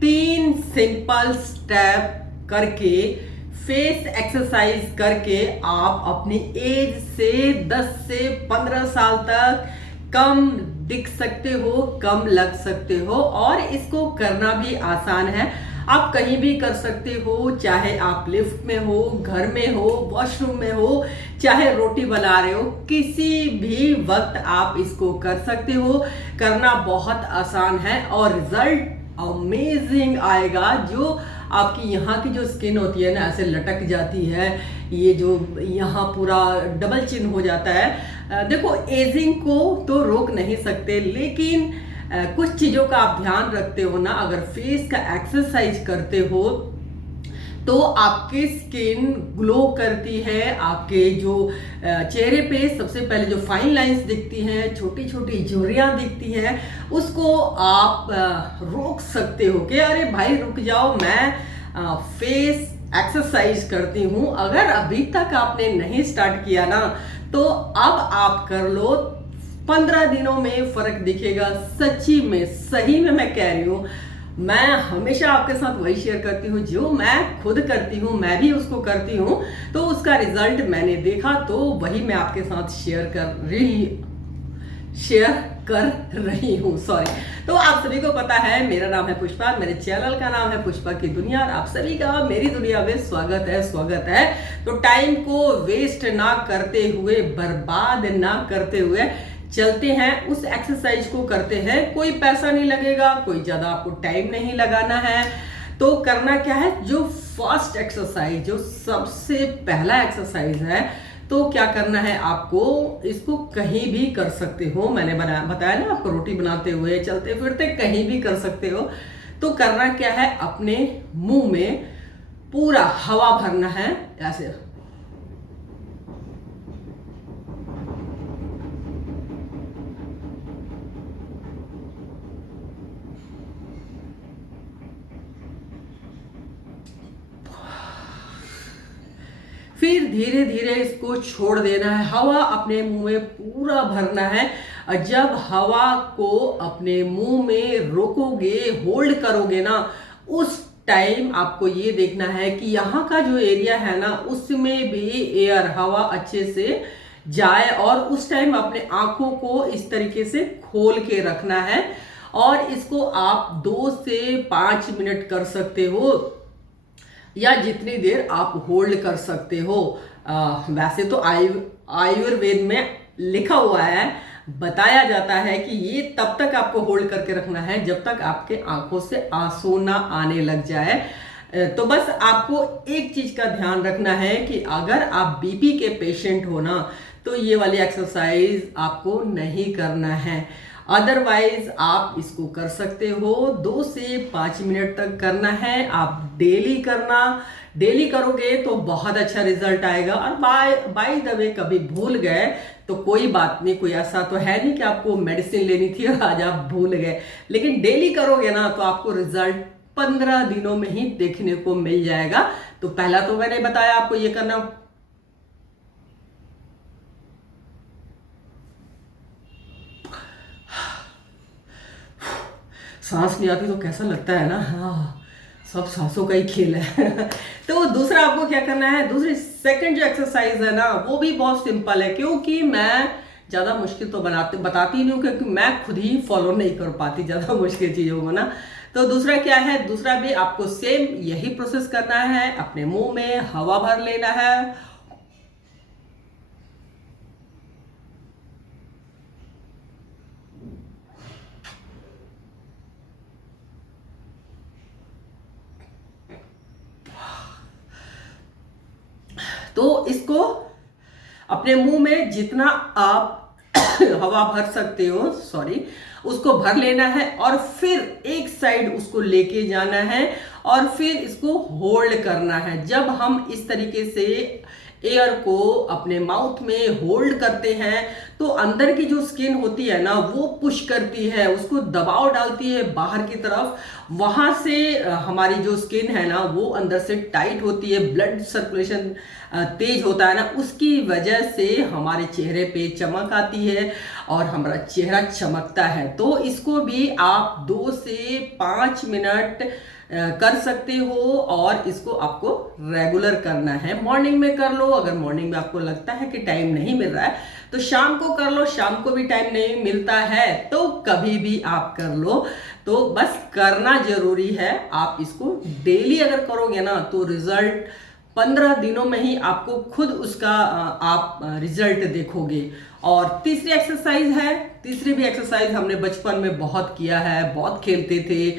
3 simple step करके, face exercise करके आप अपनी एज से 10 से 15 साल तक कम दिख सकते हो, कम लग सकते हो। और इसको करना भी आसान है। आप कहीं भी कर सकते हो, चाहे आप लिफ्ट में हो, घर में हो, वॉशरूम में हो, चाहे रोटी बना रहे हो, किसी भी वक्त आप इसको कर सकते हो। करना बहुत आसान है और रिजल्ट अमेजिंग आएगा। जो आपकी यहाँ की जो स्किन होती है ना, ऐसे लटक जाती है, ये जो यहाँ पूरा डबल चिन हो जाता है। देखो, एजिंग को तो रोक नहीं सकते, लेकिन कुछ चीज़ों का आप ध्यान रखते हो ना। अगर फेस का एक्सरसाइज करते हो तो आपकी स्किन ग्लो करती है। आपके जो चेहरे पे सबसे पहले जो फाइन लाइंस दिखती हैं, छोटी छोटी झुर्रियाँ दिखती हैं, उसको आप रोक सकते हो कि अरे भाई रुक जाओ, मैं फेस एक्सरसाइज करती हूँ। अगर अभी तक आपने नहीं स्टार्ट किया ना, तो अब आप कर लो। 15 दिनों में फर्क दिखेगा। सच्ची में, सही में मैं कह रही हूँ। मैं हमेशा आपके साथ वही शेयर करती हूँ जो मैं खुद करती हूँ, मैं भी उसको करती हूँ, तो उसका रिजल्ट मैंने देखा, तो वही मैं आपके साथ शेयर कर रही हूँ। सॉरी। तो आप सभी को पता है, मेरा नाम है पुष्पा, मेरे चैनल का नाम है पुष्पा की दुनिया, और आप सभी का मेरी दुनिया में स्वागत है। तो टाइम को वेस्ट ना करते हुए, बर्बाद ना करते हुए चलते हैं, उस एक्सरसाइज को करते हैं। कोई पैसा नहीं लगेगा, कोई ज्यादा आपको टाइम नहीं लगाना है। तो करना क्या है, जो फर्स्ट एक्सरसाइज, जो सबसे पहला एक्सरसाइज है, तो क्या करना है आपको, इसको कहीं भी कर सकते हो। मैंने बताया ना आपको, रोटी बनाते हुए, चलते फिरते कहीं भी कर सकते हो। तो करना क्या है, अपने मुंह में पूरा हवा भरना है, ऐसे। फिर धीरे धीरे इसको छोड़ देना है। हवा अपने मुंह में पूरा भरना है। और जब हवा को अपने मुंह में रोकोगे, होल्ड करोगे ना, उस टाइम आपको ये देखना है कि यहाँ का जो एरिया है ना, उसमें भी एयर, हवा अच्छे से जाए। और उस टाइम अपने आंखों को इस तरीके से खोल के रखना है। और इसको आप 2 से 5 मिनट कर सकते हो, या जितनी देर आप होल्ड कर सकते हो। वैसे तो आयुर्वेद में लिखा हुआ है, बताया जाता है कि ये तब तक आपको होल्ड करके रखना है जब तक आपके आंखों से आंसू ना आने लग जाए। तो बस आपको एक चीज का ध्यान रखना है कि अगर आप बीपी के पेशेंट हो ना, तो ये वाली एक्सरसाइज आपको नहीं करना है। अदरवाइज आप इसको कर सकते हो। 2 से 5 मिनट तक करना है। आप डेली करोगे तो बहुत अच्छा रिजल्ट आएगा। और बाय द वे, कभी भूल गए तो कोई बात नहीं, कोई ऐसा तो है नहीं कि आपको मेडिसिन लेनी थी और आज आप भूल गए। लेकिन डेली करोगे ना, तो आपको रिजल्ट 15 दिनों में ही देखने को मिल जाएगा। तो पहला तो मैंने बताया आपको ये करना। सांस नहीं आती तो कैसा लगता है ना। हाँ, सब सांसों का ही खेल है। तो दूसरा आपको क्या करना है, दूसरी सेकंड जो एक्सरसाइज है ना, वो भी बहुत सिंपल है। क्योंकि मैं ज़्यादा मुश्किल तो बताती नहीं हूँ, क्योंकि मैं खुद ही फॉलो नहीं कर पाती ज़्यादा मुश्किल चीज़ों को ना। तो दूसरा क्या है, दूसरा भी आपको सेम यही प्रोसेस करना है। अपने मुंह में हवा भर लेना है। तो इसको अपने मुंह में जितना आप हवा भर सकते हो, सॉरी, उसको भर लेना है। और फिर एक साइड उसको लेके जाना है और फिर इसको होल्ड करना है। जब हम इस तरीके से एयर को अपने माउथ में होल्ड करते हैं, तो अंदर की जो स्किन होती है ना वो पुश करती है, उसको दबाव डालती है बाहर की तरफ। वहां से हमारी जो स्किन है ना वो अंदर से टाइट होती है, ब्लड सर्कुलेशन तेज होता है ना, उसकी वजह से हमारे चेहरे पे चमक आती है और हमारा चेहरा चमकता है। तो इसको भी आप 2 से 5 मिनट कर सकते हो और इसको आपको रेगुलर करना है। मॉर्निंग में कर लो, अगर मॉर्निंग में आपको लगता है कि टाइम नहीं मिल रहा है तो शाम को कर लो, शाम को भी टाइम नहीं मिलता है तो कभी भी आप कर लो। तो बस करना जरूरी है। आप इसको डेली अगर करोगे ना तो रिजल्ट 15 दिनों में ही आपको खुद उसका आप रिजल्ट देखोगे। और तीसरी एक्सरसाइज है, तीसरी भी एक्सरसाइज हमने बचपन में बहुत किया है, बहुत खेलते थे।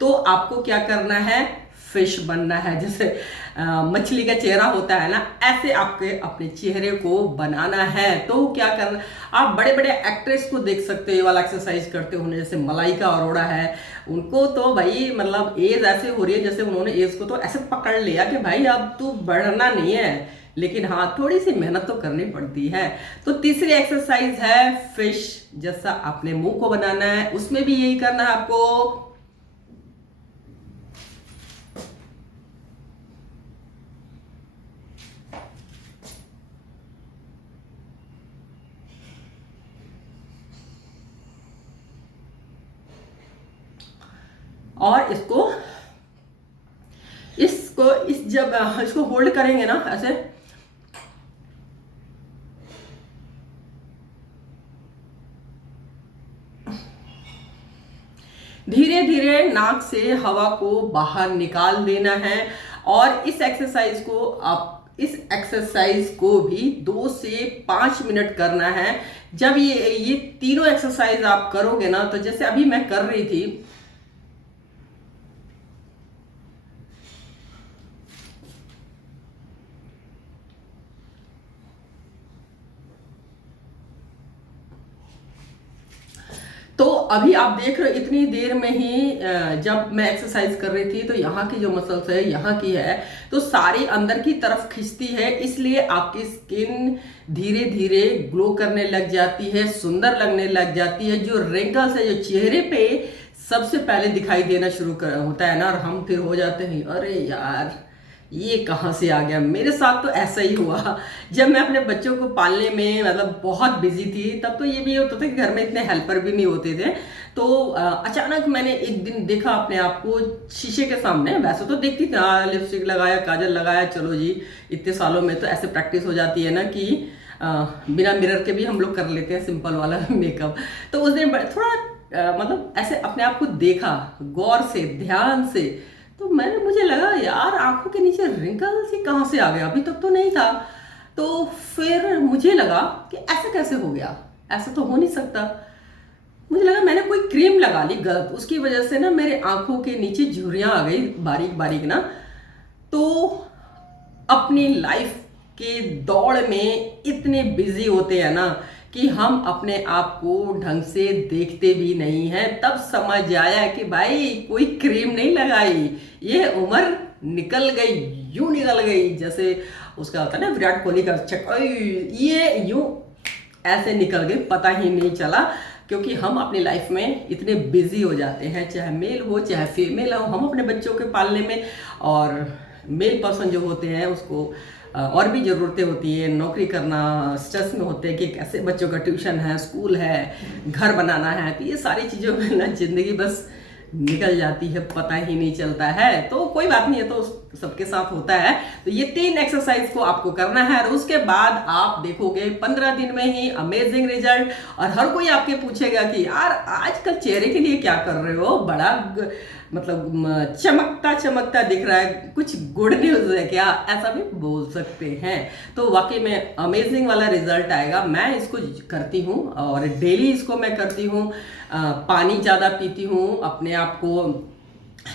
तो आपको क्या करना है, फिश बनना है। जैसे मछली का चेहरा होता है ना, ऐसे आपके अपने चेहरे को बनाना है। तो क्या करना, आप बड़े बड़े एक्ट्रेस को देख सकते हो ये वाला एक्सरसाइज करते होने, जैसे मलाइका अरोड़ा है। उनको तो भाई मतलब एज ऐसे हो रही है जैसे उन्होंने एज को तो ऐसे पकड़ लिया कि भाई अब तो बढ़ना नहीं है, लेकिन हाँ थोड़ी सी मेहनत तो करनी पड़ती है। तो तीसरी एक्सरसाइज है फिश जैसा अपने मुंह को बनाना है, उसमें भी यही करना है आपको। और इसको इसको इस जब इसको होल्ड करेंगे ना ऐसे, धीरे धीरे नाक से हवा को बाहर निकाल देना है। और इस एक्सरसाइज को भी 2 से 5 मिनट करना है। जब ये तीनों एक्सरसाइज आप करोगे ना, तो जैसे अभी मैं कर रही थी, तो अभी आप देख रहे हो इतनी देर में ही जब मैं एक्सरसाइज कर रही थी तो यहाँ की जो मसल्स है यहाँ की है तो सारी अंदर की तरफ खींचती है, इसलिए आपकी स्किन धीरे धीरे ग्लो करने लग जाती है, सुंदर लगने लग जाती है। जो रिंकल्स है जो चेहरे पे सबसे पहले दिखाई देना होता है ना, और हम फिर हो जाते हैं अरे यार ये कहाँ से आ गया। मेरे साथ तो ऐसा ही हुआ जब मैं अपने बच्चों को पालने में मतलब बहुत बिजी थी। तब तो ये भी होता था कि घर में इतने हेल्पर भी नहीं होते थे। तो अचानक मैंने एक दिन देखा अपने आप को शीशे के सामने। वैसे तो देखती थी, लिपस्टिक लगाया, काजल लगाया, चलो जी इतने सालों में तो ऐसे प्रैक्टिस हो जाती है ना कि बिना मिरर के भी हम लोग कर लेते हैं सिंपल वाला मेकअप। तो उस दिन थोड़ा मतलब ऐसे अपने आप को देखा गौर से, ध्यान से, तो मुझे लगा यार आंखों के नीचे रिंकल्स ही कहाँ से आ गया, अभी तक तो नहीं था। तो फिर मुझे लगा कि ऐसे कैसे हो गया, ऐसा तो हो नहीं सकता। मुझे लगा मैंने कोई क्रीम लगा ली गलत, उसकी वजह से ना मेरे आंखों के नीचे झुर्रियां आ गई बारीक बारीक ना। तो अपनी लाइफ के दौड़ में इतने बिजी होते हैं ना कि हम अपने आप को ढंग से देखते भी नहीं हैं। तब समझ आया कि भाई कोई क्रीम नहीं लगाई, ये उम्र निकल गई, यूं निकल गई जैसे उसका होता है ना विराट कोहली का चक्कर, ये यूं ऐसे निकल गई, पता ही नहीं चला। क्योंकि हम अपनी लाइफ में इतने बिजी हो जाते हैं, चाहे मेल हो चाहे फीमेल हो, हम अपने बच्चों के पालने में, और मेल पर्सन जो होते हैं उसको और भी ज़रूरतें होती है, नौकरी करना, स्ट्रेस में होते हैं कि कैसे बच्चों का ट्यूशन है, स्कूल है, घर बनाना है। तो ये सारी चीज़ों में ना ज़िंदगी बस निकल जाती है, पता ही नहीं चलता है। तो कोई बात नहीं है, तो सबके साथ होता है। तो ये 3 एक्सरसाइज को आपको करना है और उसके बाद आप देखोगे 15 दिन में ही अमेजिंग रिजल्ट। और हर कोई आपके पूछेगा कि यार आजकल चेहरे के लिए क्या कर रहे हो, बड़ा मतलब चमकता चमकता दिख रहा है, कुछ गुड न्यूज़ है क्या, ऐसा भी बोल सकते हैं। तो वाकई में अमेजिंग वाला रिजल्ट आएगा। मैं इसको करती हूँ और डेली इसको मैं करती हूँ। पानी ज़्यादा पीती हूँ, अपने आप को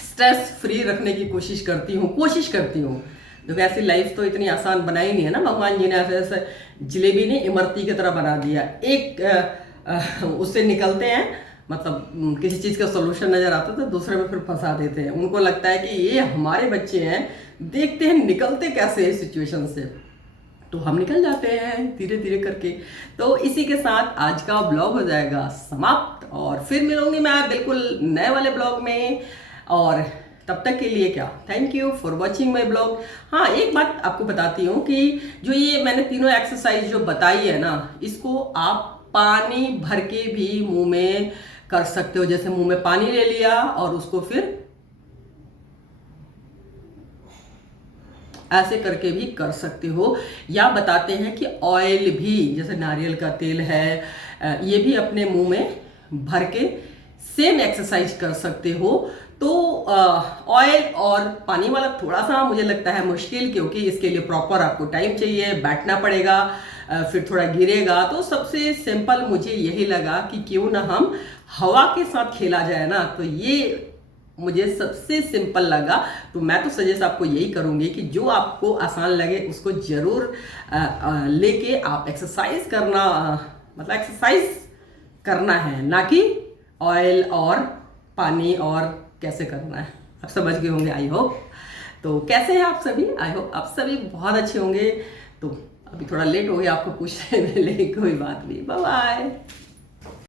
स्ट्रेस फ्री रखने की कोशिश करती हूँ। तो वैसे लाइफ तो इतनी आसान बनाई नहीं है ना, भगवान जी ने ऐसे ऐसे जलेबी ने इमरती की तरह बना दिया। एक उससे निकलते हैं, मतलब किसी चीज़ का सोल्यूशन नज़र आता है तो दूसरे में फिर फंसा देते हैं। उनको लगता है कि ये हमारे बच्चे हैं, देखते हैं निकलते कैसे इस सिचुएशन से। तो हम निकल जाते हैं धीरे धीरे करके। तो इसी के साथ आज का ब्लॉग हो जाएगा समाप्त और फिर मिलूंगी मैं बिल्कुल नए वाले ब्लॉग में। और तब तक के लिए क्या, thank you for watching my blog. हाँ, एक बात आपको बताती हूँ कि जो ये मैंने तीनों एक्सरसाइज जो बताई है ना, इसको आप पानी भर के भी मुंह में कर सकते हो। जैसे मुंह में पानी ले लिया और उसको फिर ऐसे करके भी कर सकते हो। या बताते हैं कि ऑयल भी, जैसे नारियल का तेल है, ये भी अपने मुंह में भर के सेम एक्सरसाइज कर सकते हो। तो ऑयल और पानी वाला थोड़ा सा मुझे लगता है मुश्किल, क्योंकि इसके लिए प्रॉपर आपको टाइम चाहिए, बैठना पड़ेगा, फिर थोड़ा गिरेगा। तो सबसे सिंपल मुझे यही लगा कि क्यों ना हम हवा के साथ खेला जाए ना, तो ये मुझे सबसे सिंपल लगा। तो मैं तो सजेस्ट आपको यही करूंगी कि जो आपको आसान लगे उसको जरूर लेके आप एक्सरसाइज करना, मतलब एक्सरसाइज करना है, ना कि ऑयल और पानी और कैसे करना है। आप समझ गए होंगे आई होप। तो कैसे हैं आप सभी, आई होप आप सभी बहुत अच्छे होंगे। तो अभी थोड़ा लेट हो गया आपको पूछने में, लेकिन कोई बात नहीं, बाय बाय।